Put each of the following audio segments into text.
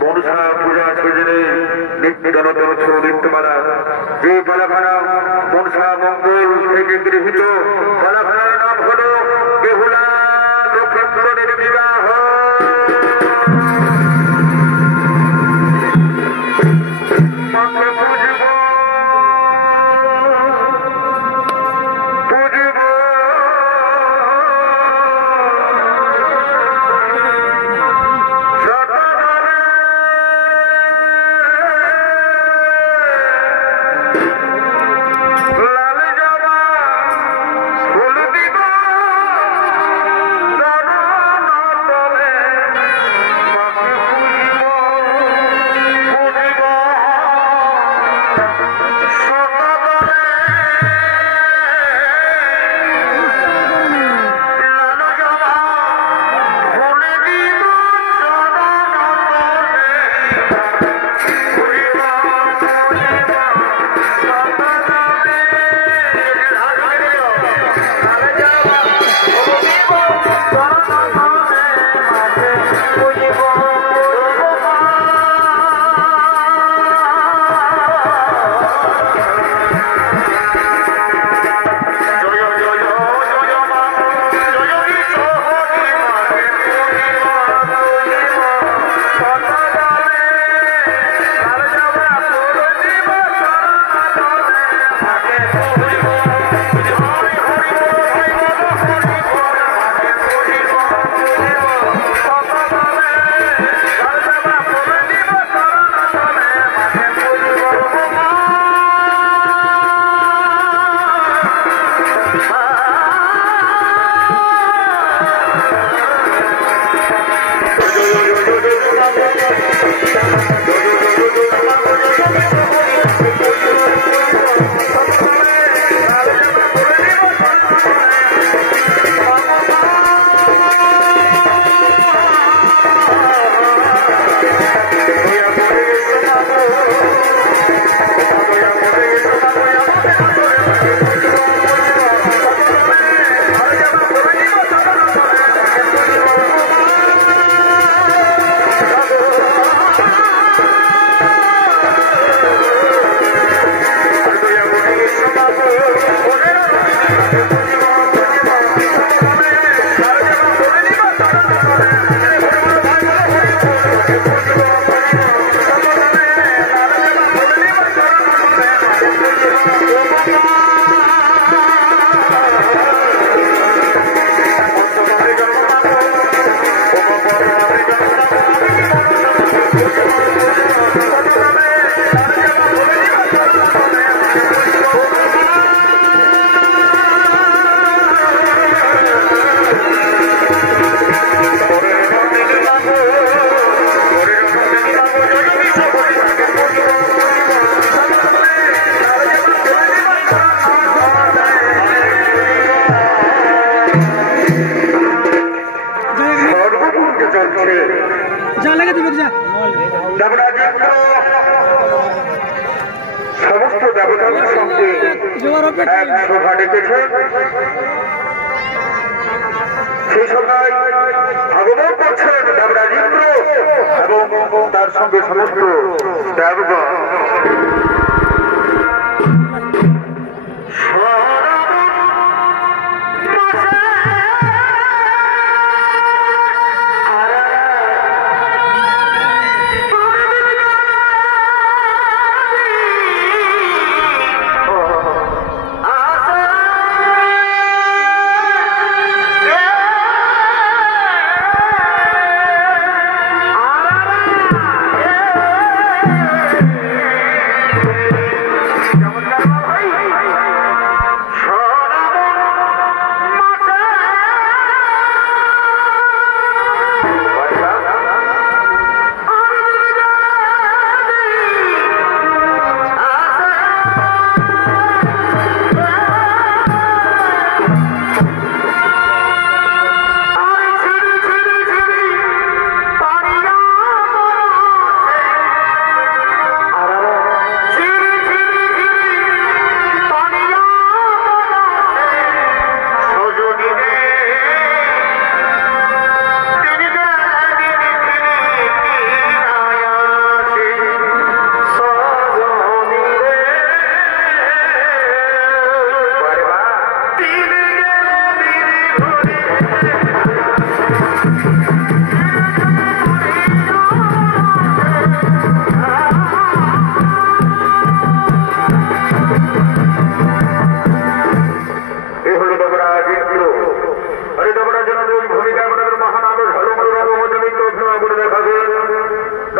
মনসা পূজা সেজনে নিত্য নতুন নিত্যমালা যে পালাভাড়া মনসা মঙ্গল থেকে গৃহীত পালাভাড়ার নাম হল বেহুলা লক্ষ্মীপুরের বিবাহ। সমস্ত দেবতাদের সঙ্গে এক সভা ডেকেছে। সেই সভায় আগমন করছেন দেবরাজ ইন্দ্র এবং তার সঙ্গে সমস্ত দেবগণ।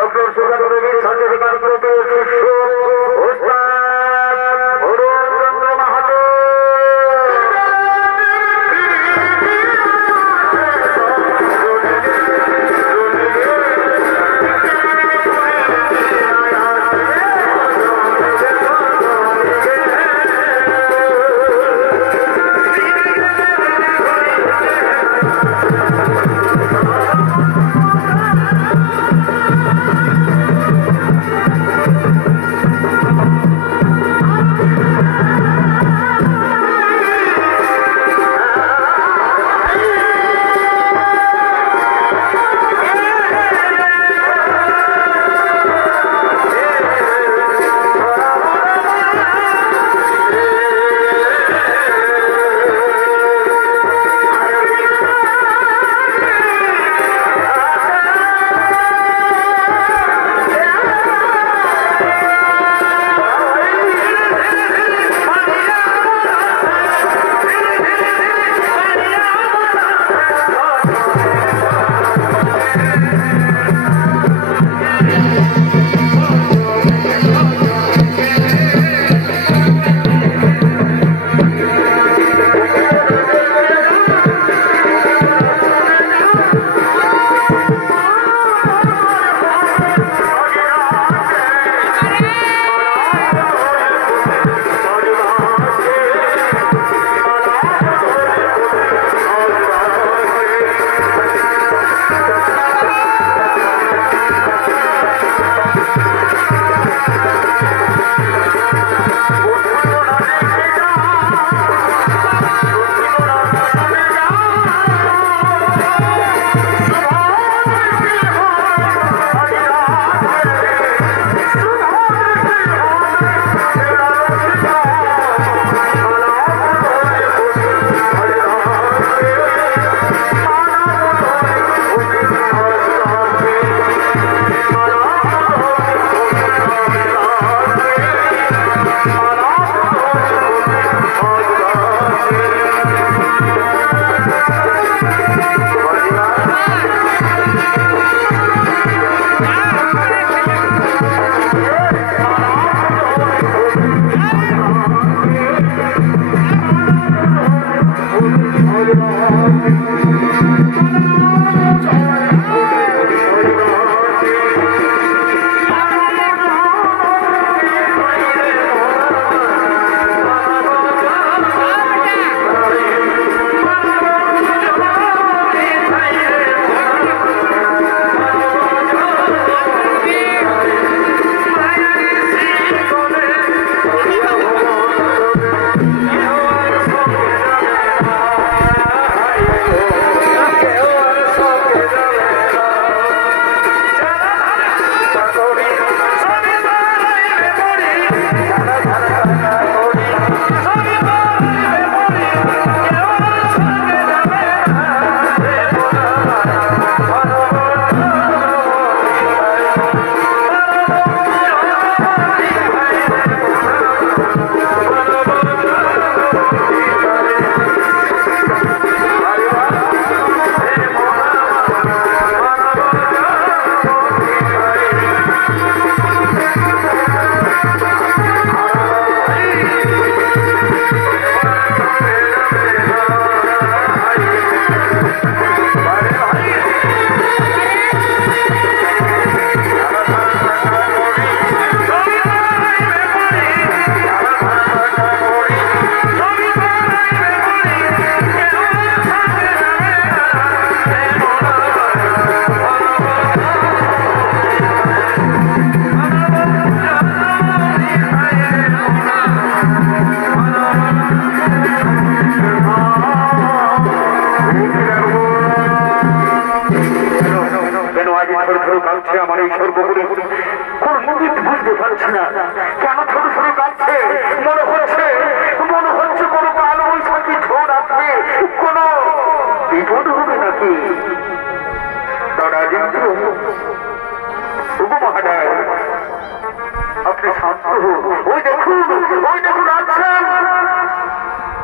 ডক্টর সুকান্ত দেবীর সাথে বিকান্ত শিষ্য ওস্তাদ অরুণচন্দ্র মাহাতো। আমার এই সর্বোপরি কোন ইঙ্গিত বুঝতে পারছি না, কেন ছোট ছোট কাঁদছে? মনে হচ্ছে কোনো কাল বৈশাখী ঝড় আসবে, কোন বিপদ হবে নাকি? দাদা কিন্তু মহারাজ আপনি শান্ত হন। ওই দেখুন আছেন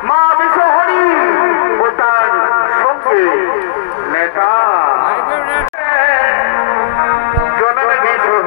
মা বিশ্বহরি ও তার সঙ্গে নেতা জননী বিশ্বহরি।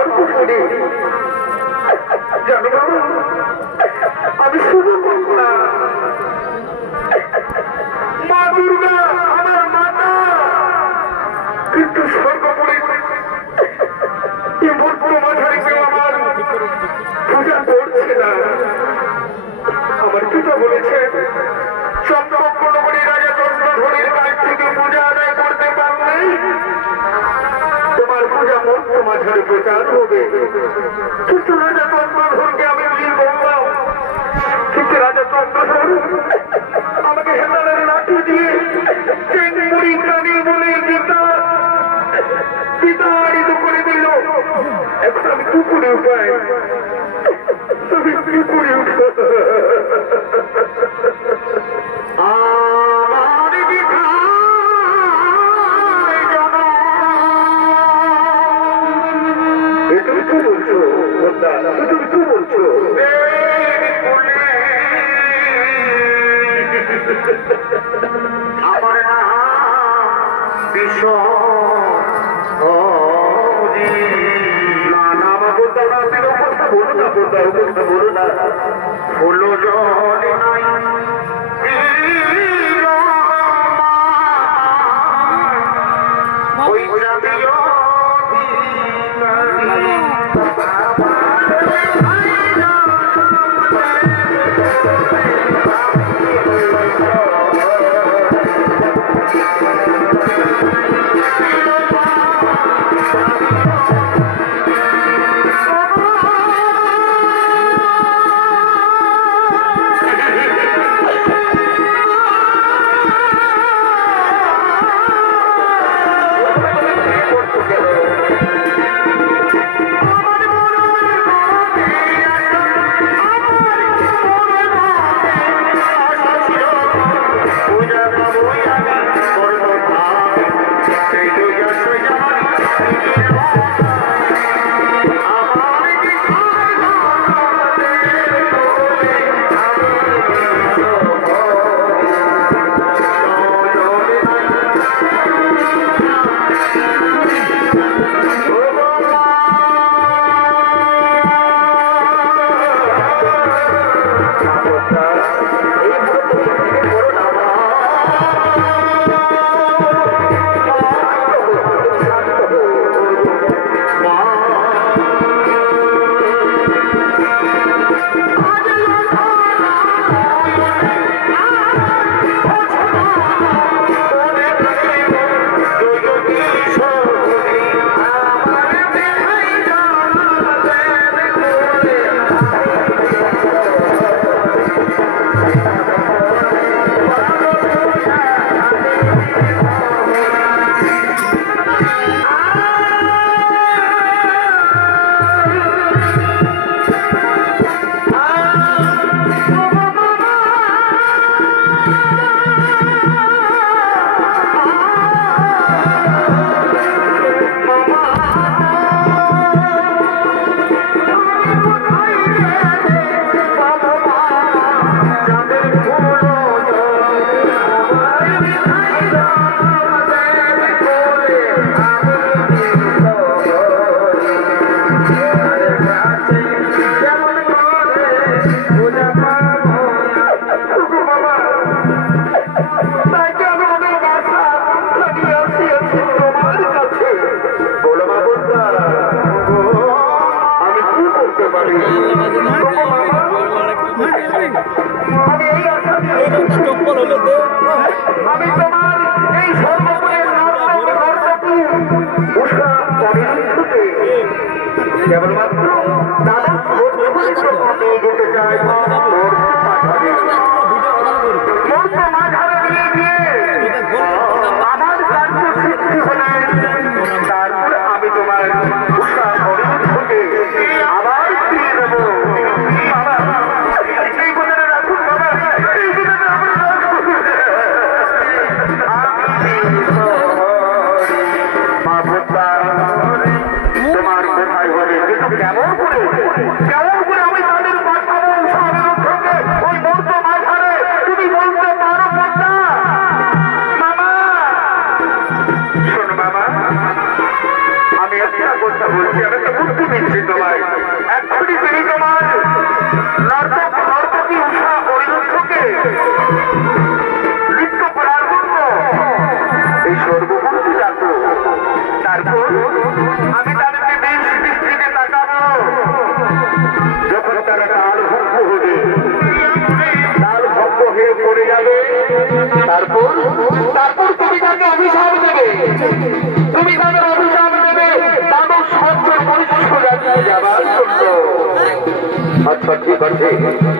আমার পুকুরে জানো আমি শুধু না মা দুর্গা আমার মাতা, কিন্তু সর্বোপরি মাঝারি কেউ আমার পূজা করছে না। আমার পিতা বলেছে চন্দ্রকোণবরী রাজা চন্দ্রধরের কাছ থেকে পূজা আদায় করতে পারলে তোমার পূজা মন্ত্র মাঝারি প্রচার হবে। কিন্তু রাজা চন্দ্রধরকে আমি কি বললাম, কিন্তু রাজা চন্দ্রধর আমাকে হেতালের লাঠি দিয়ে চেঙ্গুড়ি কানি বলে বিতাড়িত করে দিল। এখন আমি পুকুরে উঠাই, আমি পুকুরে উঠা আমার বিধায় জানো। তুমি কি বলছো তুমি কি বলছো? আমার নাম বিশ্ব বলো না হলো জল নাই ওই জাতীয় আমি তাদেরকে বেশ দৃষ্টিতে তাকাবো। যখন তারা তার ভক্ত হবে, তার ভক্ত হয়ে পড়ে যাবে, তারপর তুমি তাকে অভিশাপ দেবে, তুমি তাদের অভিশাপ দেবে তাদের সত্য পরিষ্ঠ জানিয়ে যাবার জন্য। আচ্ছা ঠিক আছে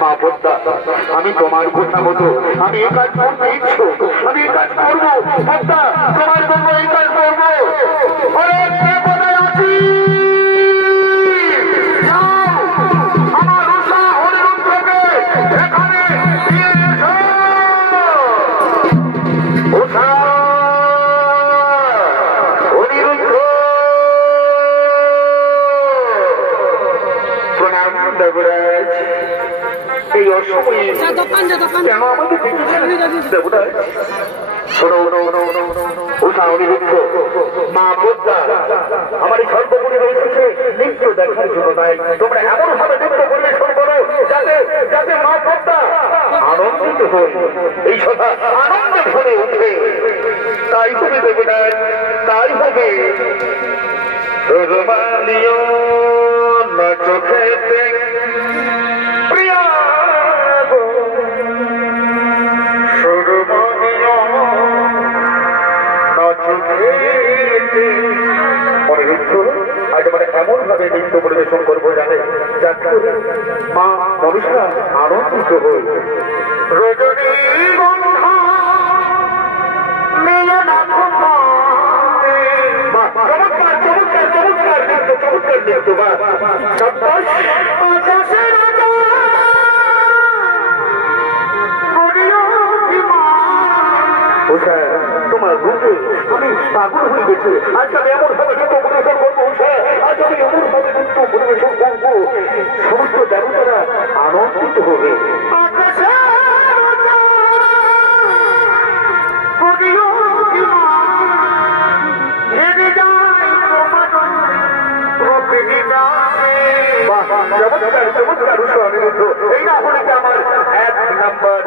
মা পদ্মা, আমি তোমার কথা মতো আমি এই কাজ করতে ইচ্ছুক, আমি এই কাজ করবো। পদ্মা তোমার জন্য এই কাজ করবো। অনেক কে কোথায় আছি? আমার উষা হরিরুদ্রকে এখানে নিয়ে এসো। উষা হরিরুদ্র প্রণাম দেবরাজ। এই অসময়ে কেন আমাকে দেবরাজ? শোনো উষা অনিরুদ্ধ, মা পদ্মা আমার এই সর্বপুরী রয়েছে নৃত্য দেখার জন্য নয়। তোমরা এমন ভাবে নৃত্য পরিবেশন করো যাতে মা পদ্মা আনন্দিত হই, এই সভা আনন্দে ভরে উঠে। তাই হবে দেবরাজ, তাই হবে। রোমানিও না চোখেতে প্রিয়া গো, সুরমণীয় না চোখেতে। অনিরুদ্ধ আজ আমরা এমন ভাবে নৃত্য পরিবেশন করবো যাতে মা মনুষ্যা আনন্দিত হই। রজনী গন্ধা মেয়ে না চমৎকার চমৎকার চমৎকার নৃত্য, চমৎকার নৃত্য। বা সাব্বাস। তোমার রূপে আমি পাগল হয়ে গেছি। আজ আমি এমন ভাবে নৃত্য পরিবেশন করবো, আজ আমি এমন ভাবে নৃত্য পরিবেশন করবো সমস্ত দেবতারা আনন্দিত হবে। চমৎকার চমৎকার উৎসব অনিরুদ্ধ। এই না হলে কি আমার 1 নম্বর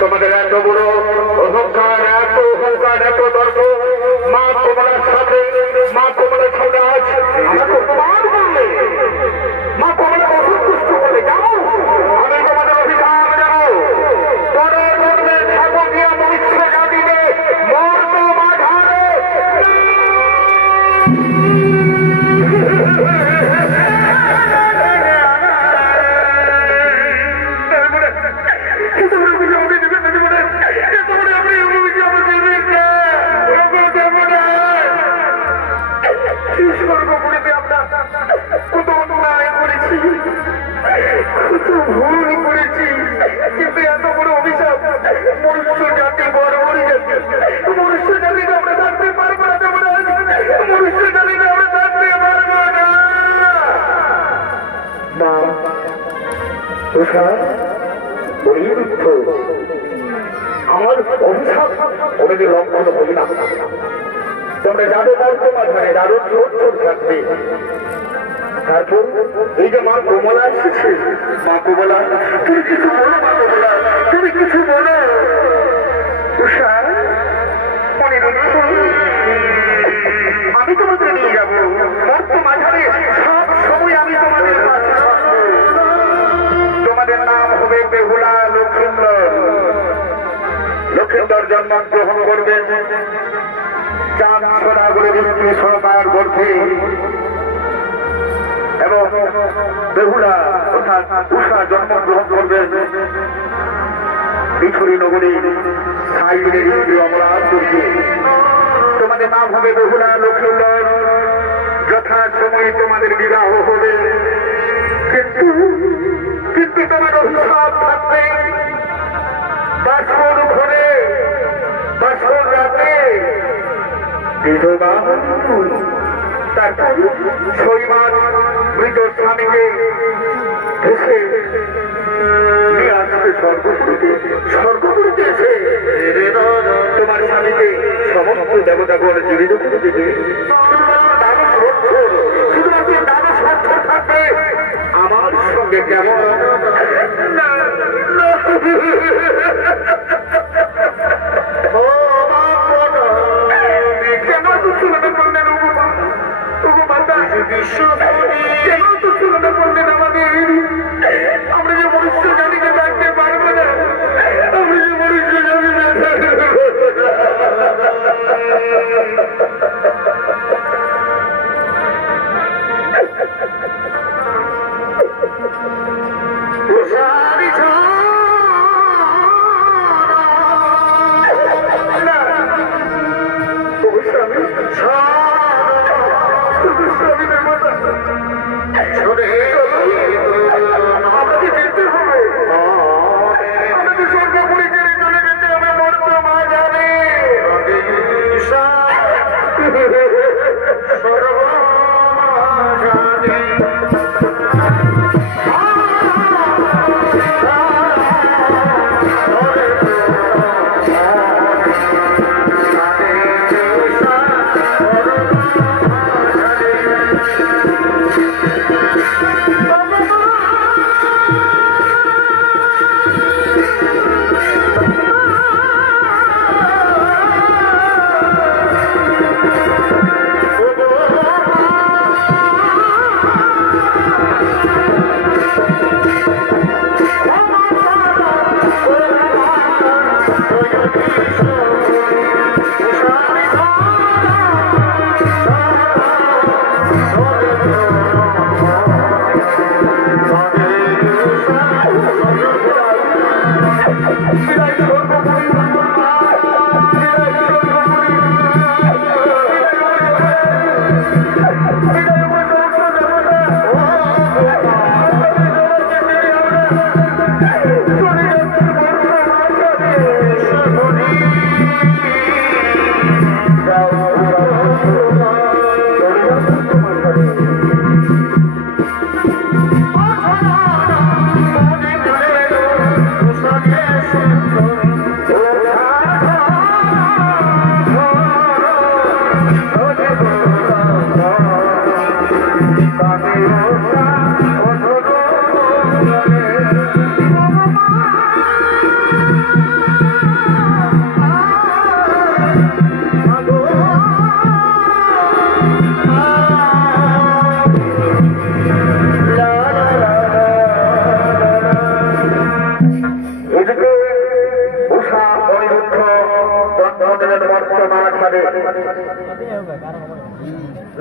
তোমাদের এত বড় অহংকার, এত অহংকার, এত দর্প মা কমলার সাথে, মা কমলার সাথে আজ আমাকে অপমান করলে, মা কমলা অসন্তুষ্ট করলে। যাও, আমি তোমাদের অভিশাপ দেবো। পরের মধ্যে ঠাকুর দিয়া মনুষ্য জাতিকে মর্ত বাধারে কত অন্যায় করেছি, কত ভুল করেছি, কিন্তু এত বড় অভিশাপ মনুষ্য জাতি, বড় জাতি, মনুষ্য জাতিকে আমরা থাকতে পারবো না। মনুষ্য জাতিকে আমরা থাকতে পারবো না। আমার অভিশাপ কোনদিন লঙ্ঘন করি না। তোমরা যাদের তোমার মানে দারুণ ছোট ছোট থাকবে। তারপর এই যে মা কমলা এসেছে, মা কমলা তুমি কিছু বলো, মা কমলা তুমি কিছু বলো। উষা অনিরুদ্ধ, আমি তোমাকে নিয়ে যাবো মর্ত মাঝারে, সব সময় আমি তোমাদের কাছে। তোমাদের নাম হবে বেহুলা লক্ষ্মীন্দর। লক্ষ্মীন্দর জন্মগ্রহণ করবেন চাঁদ সদাগরের স্ত্রী সরকার গর্ভে এবং বেহুলা অর্থাৎ উষা জন্মগ্রহণ করবেন বিছুরি নগরী সাইবের স্ত্রী অমরার গর্ভে। তোমাদের নাম হবে বেহুলা লক্ষ্মীন্দর, যথা সময়ে তোমাদের বিবাহ হবে। কিন্তু তোমার অভিশাপ থাকবে বাসর ঘরে বাসর রাতে বিধবা তার ছয় মাস মৃত স্বামীকে ভেসে নিয়ে আসবে স্বর্গপুরীতে এসে তোমার স্বামীকে সমস্ত দেবতাগণ জীবিত করে দেবে। শুধুমাত্র দ্বাদশ বছর থাকবে আমার সঙ্গে। কেমন কেন তুলনা করলেন কেন তুলনা করলেন আমাদের? আমরা যে মনুষ্য জাতিকে থাকতে পারবো না, আমরা যে মনুষ্য জাতিকে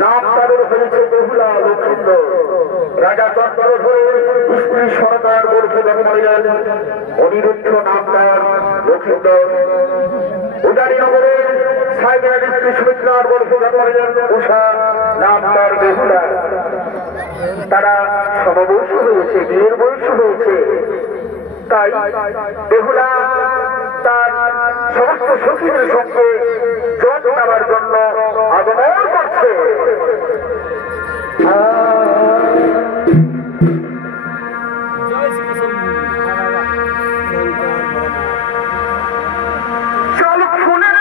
নাম তাদের হয়েছে বেহুলা লক্ষ্মীন্দর। রাজা চন্দ্রধরের স্ত্রী সরকার গর্ভে জন্মাইলেন অনিরুদ্ধ নাম তার লক্ষ্মীন্দর। উদারীনগরের সাইবের স্ত্রী সুমিত্রার গর্ভে জন্মাইলেন উষা নাম তার বেহুলা। তারা সমবয়স্ক হয়েছে, বিয়ের বয়স হয়েছে। তাই বেহুলা তার সমস্ত সখীদের সঙ্গে জল নেওয়ার জন্য আগমন করছে। চল ফুলের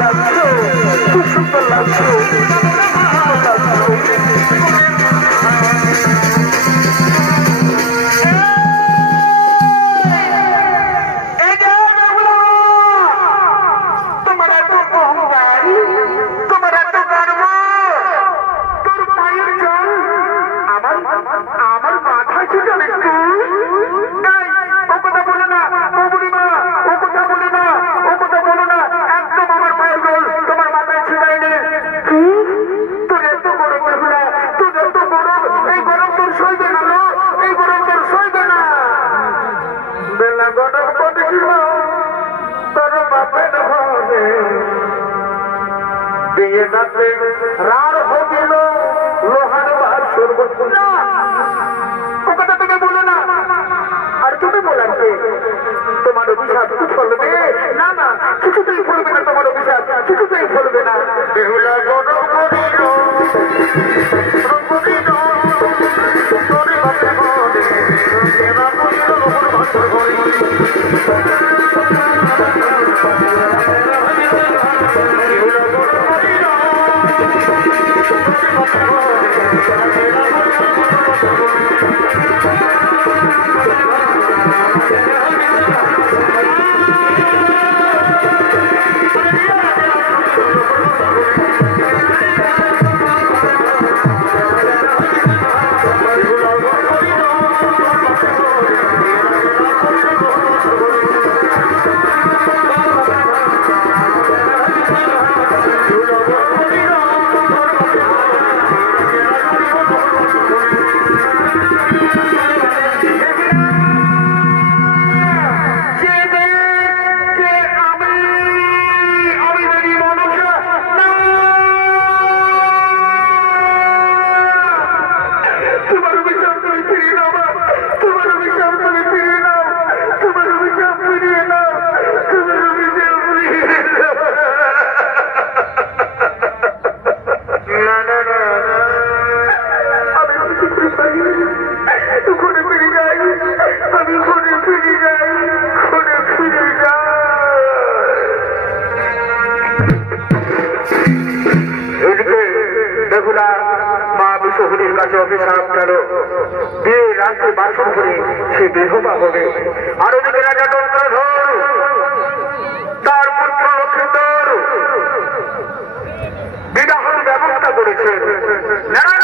লাগছে, খুব সুন্দর লাগছে। আমার মাথায় ছিল একটু ও কথা বলে না, ও বুড়িমা, ও কথা বলে না, ও কথা বলো না, একদম আমার পায়ের গোল তোমার মাথায় ছিটাইনি। তোর এত বড় বেহুলা, তোর এত গরম, এই গরম তোর সইবে না, এই গরম তোর সইবে না। বেলা গরম করেছিল তোর বাপে না হবে বিয়ে রাতে রার হবিল লোহার বাহার সর্বত না। ও কথা তুমি বলো না, আর তুমি বলাতে তোমার অভিশাপ কি ফলবে? না না, কিছুতেই ফলবে না, তোমার অভিশাপ কিছুতেই ফলবে না। বেহুলা গরম করিল তোরে বাপে হবে এরা করিল লোহার বাহার সে বেহবা হবে। আর ওদিকে রাজা চন্দ্রধর তার পুত্র লক্ষ্মীধর বিবাহের ব্যবস্থা করেছে। নানা